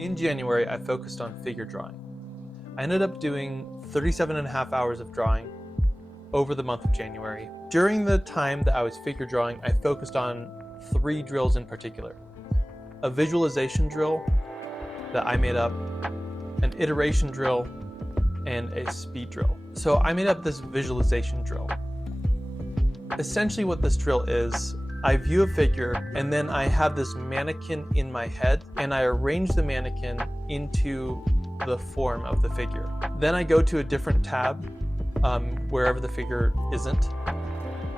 In January, I focused on figure drawing. I ended up doing 37.5 hours of drawing over the month of January. During the time that I was figure drawing, I focused on 3 drills in particular. A visualization drill that I made up, an iteration drill, and a speed drill. So I made up this visualization drill. Essentially what this drill is, I view a figure and then I have this mannequin in my head and I arrange the mannequin into the form of the figure. Then I go to a different tab wherever the figure isn't,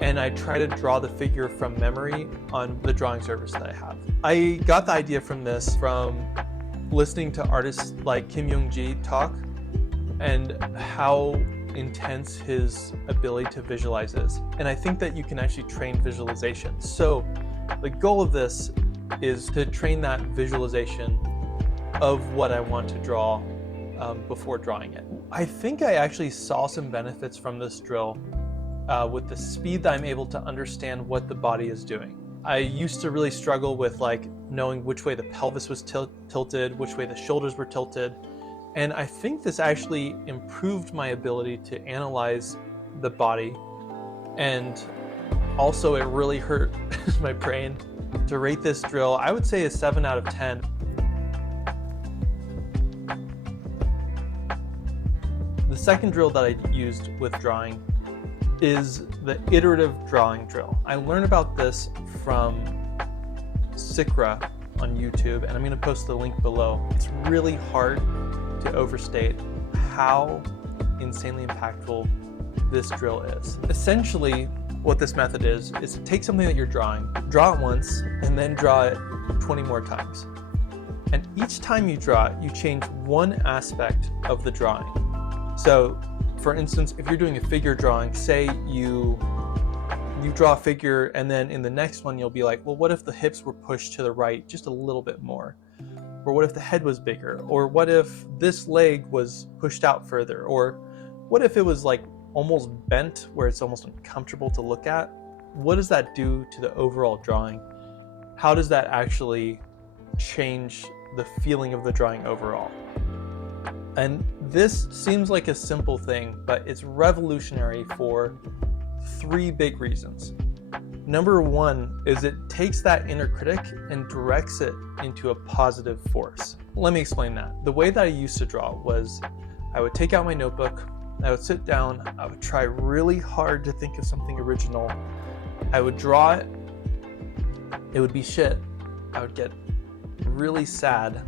and I try to draw the figure from memory on the drawing service that I have. I got the idea from this from listening to artists like Kim Young-ji talk and how intense his ability to visualize is. And I think that you can actually train visualization. So the goal of this is to train that visualization of what I want to draw before drawing it. I think I actually saw some benefits from this drill with the speed that I'm able to understand what the body is doing. I used to really struggle with knowing which way the pelvis was tilted, which way the shoulders were tilted. And I think this actually improved my ability to analyze the body. And also it really hurt my brain. To rate this drill, I would say a 7 out of 10. The second drill that I used with drawing is the iterative drawing drill. I learned about this from Sikra on YouTube, and I'm going to post the link below. It's really hard to overstate how insanely impactful this drill is. Essentially, what this method is to take something that you're drawing, draw it once, and then draw it 20 more times. And each time you draw it, you change one aspect of the drawing. So, for instance, if you're doing a figure drawing, say you draw a figure and then in the next one you'll be like, well, what if the hips were pushed to the right just a little bit more? Or what if the head was bigger? Or what if this leg was pushed out further? Or what if it was almost bent where it's almost uncomfortable to look at? What does that do to the overall drawing? How does that actually change the feeling of the drawing overall? And this seems like a simple thing, but it's revolutionary for 3 big reasons. Number 1 is it takes that inner critic and directs it into a positive force. Let me explain that. The way that I used to draw was I would take out my notebook, I would sit down, I would try really hard to think of something original. I would draw it, it would be shit, I would get really sad,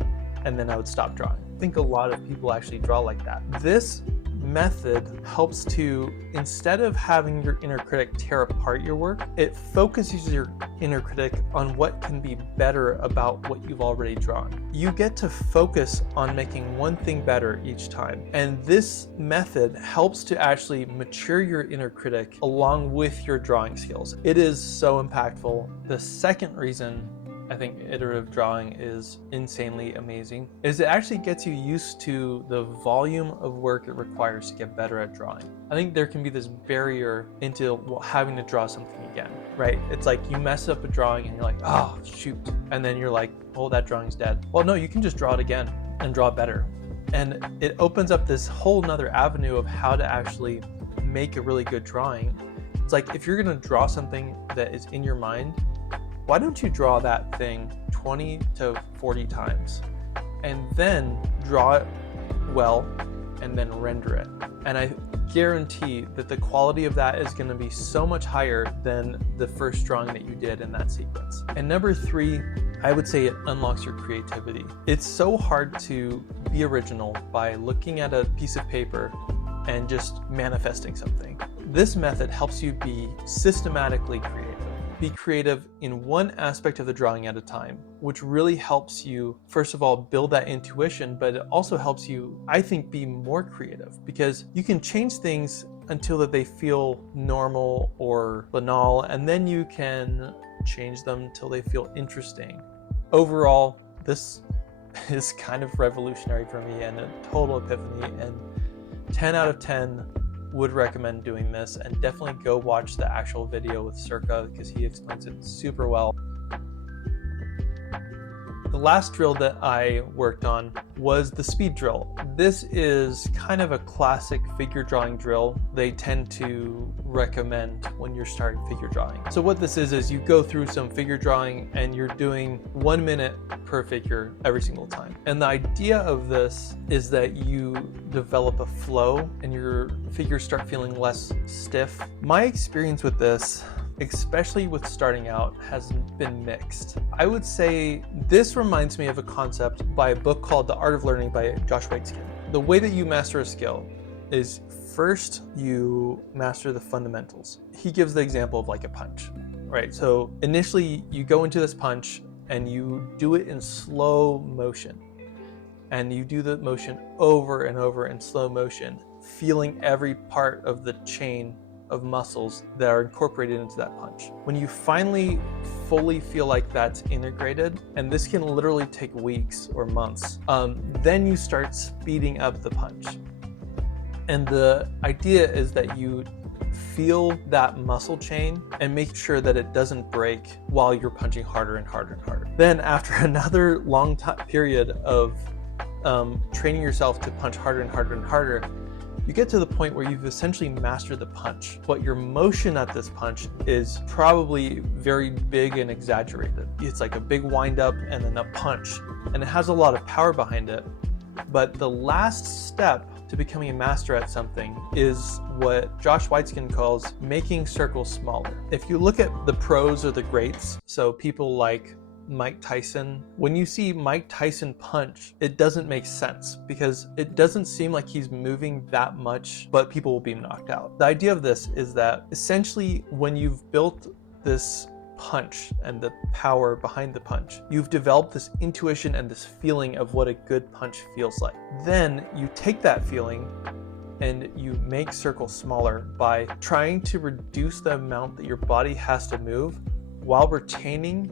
and then I would stop drawing. I think a lot of people actually draw like that. This method helps to, instead of having your inner critic tear apart your work, it focuses your inner critic on what can be better about what you've already drawn. You get to focus on making one thing better each time. And this method helps to actually mature your inner critic along with your drawing skills. It is so impactful. The second reason I think iterative drawing is insanely amazing is it actually gets you used to the volume of work it requires to get better at drawing. I think there can be this barrier into having to draw something again, right? It's like you mess up a drawing and you're like, oh shoot, and then you're like, oh, that drawing's dead. Well, no, you can just draw it again and draw it better. And it opens up this whole nother avenue of how to actually make a really good drawing. It's like if you're gonna draw something that is in your mind, why don't you draw that thing 20 to 40 times and then draw it well and then render it? And I guarantee that the quality of that is going to be so much higher than the first drawing that you did in that sequence. And number 3, I would say it unlocks your creativity. It's so hard to be original by looking at a piece of paper and just manifesting something. This method helps you be systematically creative. Be creative in one aspect of the drawing at a time, which really helps you, first of all, build that intuition, but it also helps you, I think, be more creative because you can change things until that they feel normal or banal, and then you can change them till they feel interesting. Overall, this is kind of revolutionary for me and a total epiphany, and 10 out of 10 would recommend doing this, and definitely go watch the actual video with Circa because he explains it super well. The last drill that I worked on was the speed drill. This is kind of a classic figure drawing drill they tend to recommend when you're starting figure drawing. So what this is you go through some figure drawing and you're doing 1 minute per figure every single time. And the idea of this is that you develop a flow and your figures start feeling less stiff. My experience with this, especially with starting out, has been mixed. I would say this reminds me of a concept by a book called The Art of Learning by Josh Waitzkin. The way that you master a skill is first you master the fundamentals. He gives the example of like a punch, right? So initially you go into this punch and you do it in slow motion. And you do the motion over and over in slow motion, feeling every part of the chain of muscles that are incorporated into that punch. When you finally fully feel like that's integrated, and this can literally take weeks or months, then you start speeding up the punch. And the idea is that you feel that muscle chain and make sure that it doesn't break while you're punching harder and harder and harder. Then after another long period of training yourself to punch harder and harder and harder, you get to the point where you've essentially mastered the punch, but your motion at this punch is probably very big and exaggerated. It's like a big wind up and then a punch, and it has a lot of power behind it. But the last step to becoming a master at something is what Josh Waitzkin calls making circles smaller. If you look at the pros or the greats, so people like Mike Tyson, when you see Mike Tyson punch, it doesn't make sense because it doesn't seem like he's moving that much, but people will be knocked out. The idea of this is that essentially when you've built this punch and the power behind the punch, you've developed this intuition and this feeling of what a good punch feels like. Then you take that feeling and you make circles smaller by trying to reduce the amount that your body has to move while retaining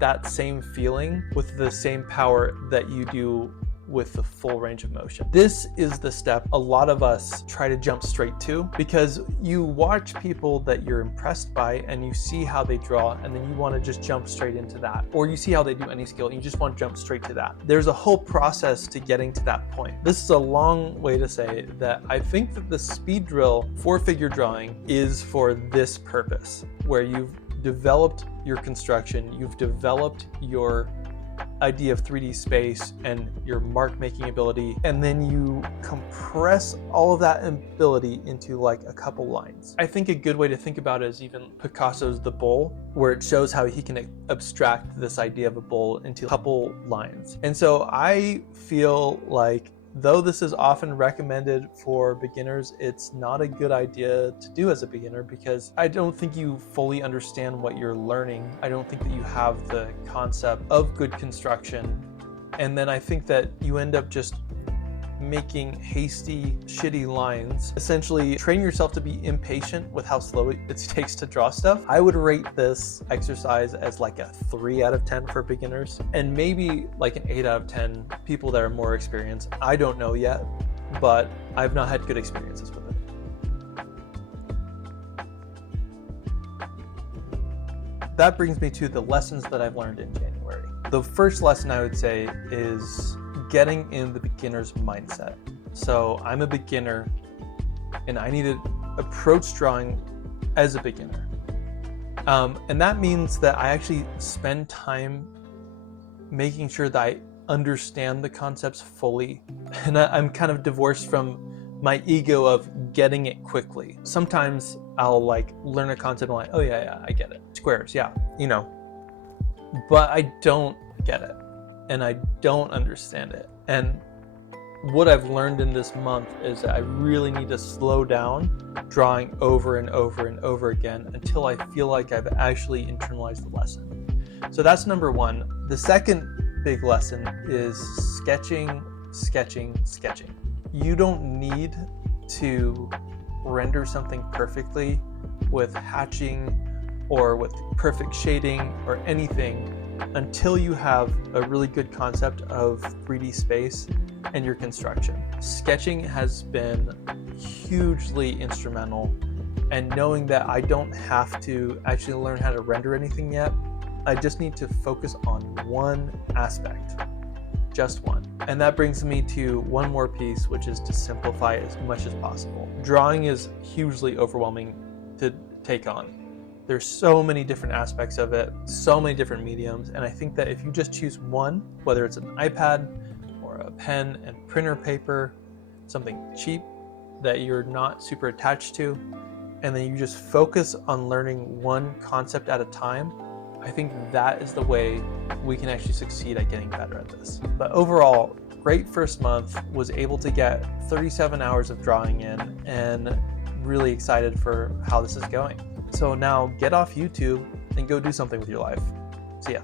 that same feeling with the same power that you do with the full range of motion. This is the step a lot of us try to jump straight to because you watch people that you're impressed by and you see how they draw and then you want to just jump straight into that. Or you see how they do any skill and you just want to jump straight to that. There's a whole process to getting to that point. This is a long way to say that I think that the speed drill for figure drawing is for this purpose, where you've developed your construction, you've developed your idea of 3D space and your mark making ability, and then you compress all of that ability into like a couple lines. I think a good way to think about it is even Picasso's The Bull, where it shows how he can abstract this idea of a bull into a couple lines. And so I feel like though this is often recommended for beginners, it's not a good idea to do as a beginner because I don't think you fully understand what you're learning. I don't think that you have the concept of good construction. And then I think that you end up just making hasty, shitty lines. Essentially, train yourself to be impatient with how slow it takes to draw stuff. I would rate this exercise as like a 3 out of 10 for beginners, and maybe like an 8 out of 10 people that are more experienced. I don't know yet, but I've not had good experiences with it. That brings me to the lessons that I've learned in January. The first lesson I would say is getting in the beginner's mindset. So I'm a beginner and I need to approach drawing as a beginner. And that means that I actually spend time making sure that I understand the concepts fully. And I'm kind of divorced from my ego of getting it quickly. Sometimes I'll like learn a concept and I'm like, oh yeah, I get it. Squares, yeah, you know. But I don't get it. And I don't understand it. And what I've learned in this month is that I really need to slow down drawing over and over and over again until I feel like I've actually internalized the lesson. So that's number one. The second big lesson is sketching. You don't need to render something perfectly with hatching or with perfect shading or anything until you have a really good concept of 3D space and your construction. Sketching has been hugely instrumental, and knowing that I don't have to actually learn how to render anything yet I just need to focus on one aspect, just one. And that brings me to one more piece, which is to simplify as much as possible. Drawing is hugely overwhelming to take on. There's so many different aspects of it, so many different mediums, and I think that if you just choose one, whether it's an iPad or a pen and printer paper, something cheap that you're not super attached to, and then you just focus on learning one concept at a time, I think that is the way we can actually succeed at getting better at this. But overall, great first month, was able to get 37 hours of drawing in, and really excited for how this is going. So now get off YouTube and go do something with your life. See ya.